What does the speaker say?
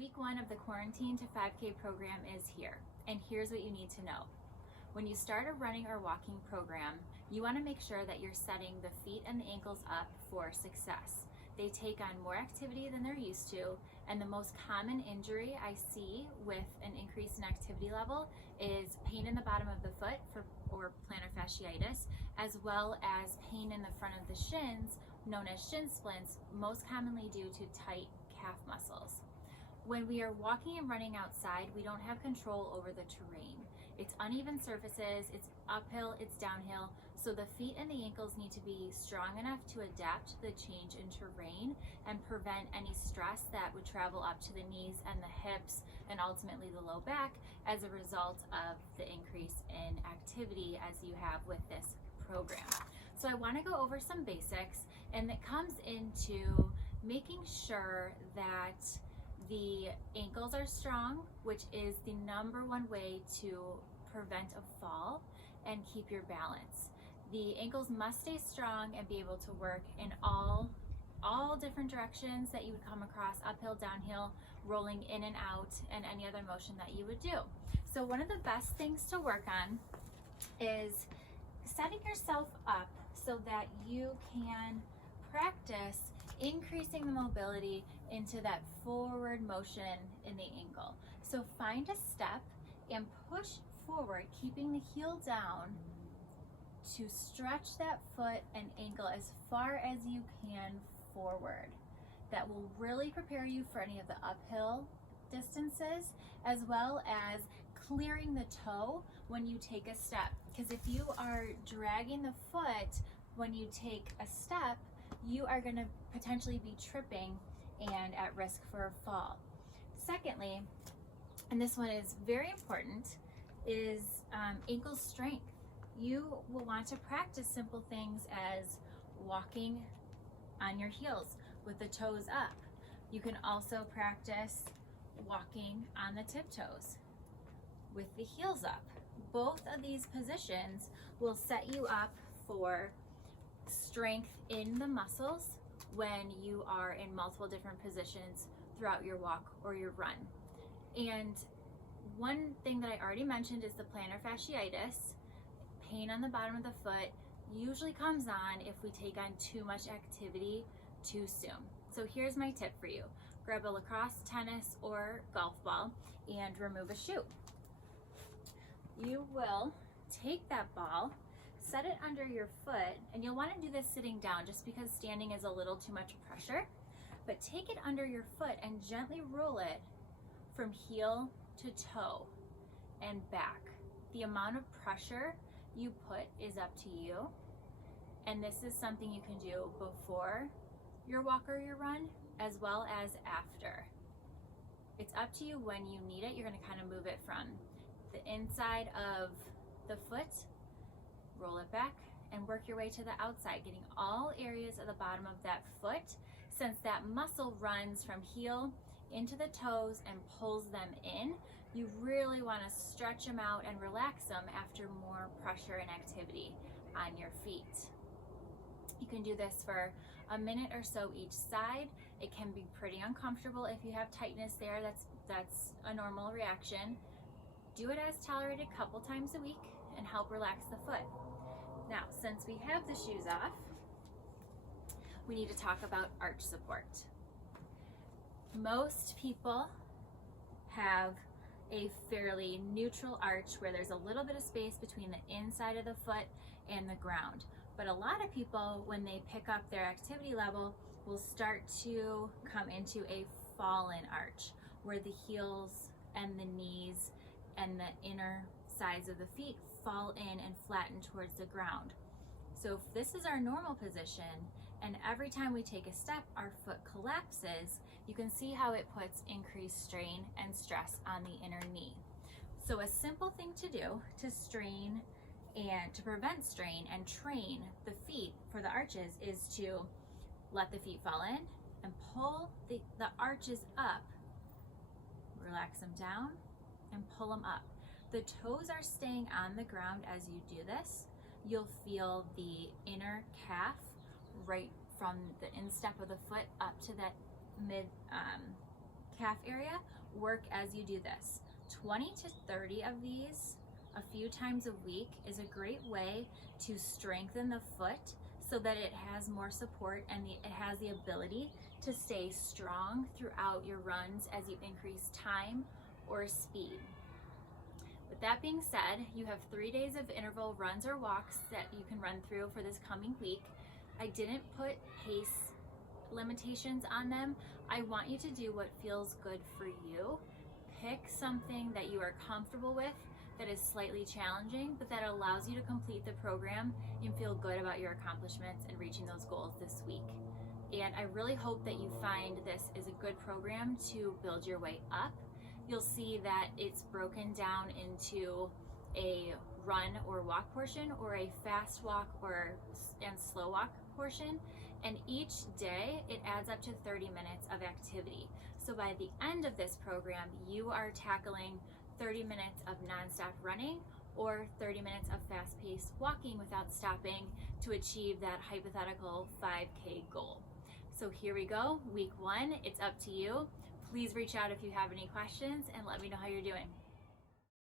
Week 1 of the Quarantine to 5K program is here, and here's what you need to know. When you start a running or walking program, you want to make sure that you're setting the feet and the ankles up for success. They take on more activity than they're used to, and the most common injury I see with an increase in activity level is pain in the bottom of the foot or plantar fasciitis, as well as pain in the front of the shins, known as shin splints, most commonly due to tight calf muscles. When we are walking and running outside, we don't have control over the terrain. It's uneven surfaces, it's uphill, it's downhill, so the feet and the ankles need to be strong enough to adapt to the change in terrain and prevent any stress that would travel up to the knees and the hips and ultimately the low back as a result of the increase in activity as you have with this program. So I want to go over some basics, and it comes into making sure that the ankles are strong, which is the #1 way to prevent a fall and keep your balance. The ankles must stay strong and be able to work in all different directions that you would come across, uphill, downhill, rolling in and out, and any other motion that you would do. So one of the best things to work on is setting yourself up so that you can practice increasing the mobility into that forward motion in the ankle. So find a step and push forward, keeping the heel down to stretch that foot and ankle as far as you can forward. That will really prepare you for any of the uphill distances, as well as clearing the toe when you take a step. Because if you are dragging the foot when you take a step, you are going to potentially be tripping and at risk for a fall. Secondly, and this one is very important, is ankle strength. You will want to practice simple things as walking on your heels with the toes up. You can also practice walking on the tiptoes with the heels up. Both of these positions will set you up for strength in the muscles when you are in multiple different positions throughout your walk or your run. And one thing that I already mentioned is the plantar fasciitis. Pain on the bottom of the foot usually comes on if we take on too much activity too soon. So here's my tip for you. Grab a lacrosse, tennis, or golf ball and remove a shoe. You will take that ball, set it under your foot, and you'll want to do this sitting down just because standing is a little too much pressure, but take it under your foot and gently roll it from heel to toe and back. The amount of pressure you put is up to you, and this is something you can do before your walk or your run as well as after. It's up to you when you need it. You're going to kind of move it from the inside of the foot, roll it back, and work your way to the outside, getting all areas of the bottom of that foot, since that muscle runs from heel into the toes and pulls them in. You really want to stretch them out and relax them after more pressure and activity on your feet. You can do this for a minute or so each side. It can be pretty uncomfortable if you have tightness there. That's a normal reaction. Do it as tolerated a couple times a week and help relax the foot. Now, since we have the shoes off, we need to talk about arch support. Most people have a fairly neutral arch where there's a little bit of space between the inside of the foot and the ground. But a lot of people, when they pick up their activity level, will start to come into a fallen arch where the heels and the knees and the inner sides of the feet fall in and flatten towards the ground. So if this is our normal position, and every time we take a step, our foot collapses, you can see how it puts increased strain and stress on the inner knee. So a simple thing to do to strain and to prevent strain and train the feet for the arches is to let the feet fall in and pull the arches up, relax them down, and pull them up. The toes are staying on the ground as you do this. You'll feel the inner calf right from the instep of the foot up to that mid calf area, work as you do this. 20 to 30 of these a few times a week is a great way to strengthen the foot so that it has more support and it has the ability to stay strong throughout your runs as you increase time or speed. With that being said, you have 3 days of interval runs or walks that you can run through for this coming week. I didn't put pace limitations on them. I want you to do what feels good for you. Pick something that you are comfortable with that is slightly challenging, but that allows you to complete the program and feel good about your accomplishments and reaching those goals this week. And I really hope that you find this is a good program to build your way up. You'll see that it's broken down into a run or walk portion, or a fast walk and slow walk portion. And each day it adds up to 30 minutes of activity. So by the end of this program, you are tackling 30 minutes of nonstop running or 30 minutes of fast-paced walking without stopping to achieve that hypothetical 5K goal. So here we go, week 1, it's up to you. Please reach out if you have any questions and let me know how you're doing.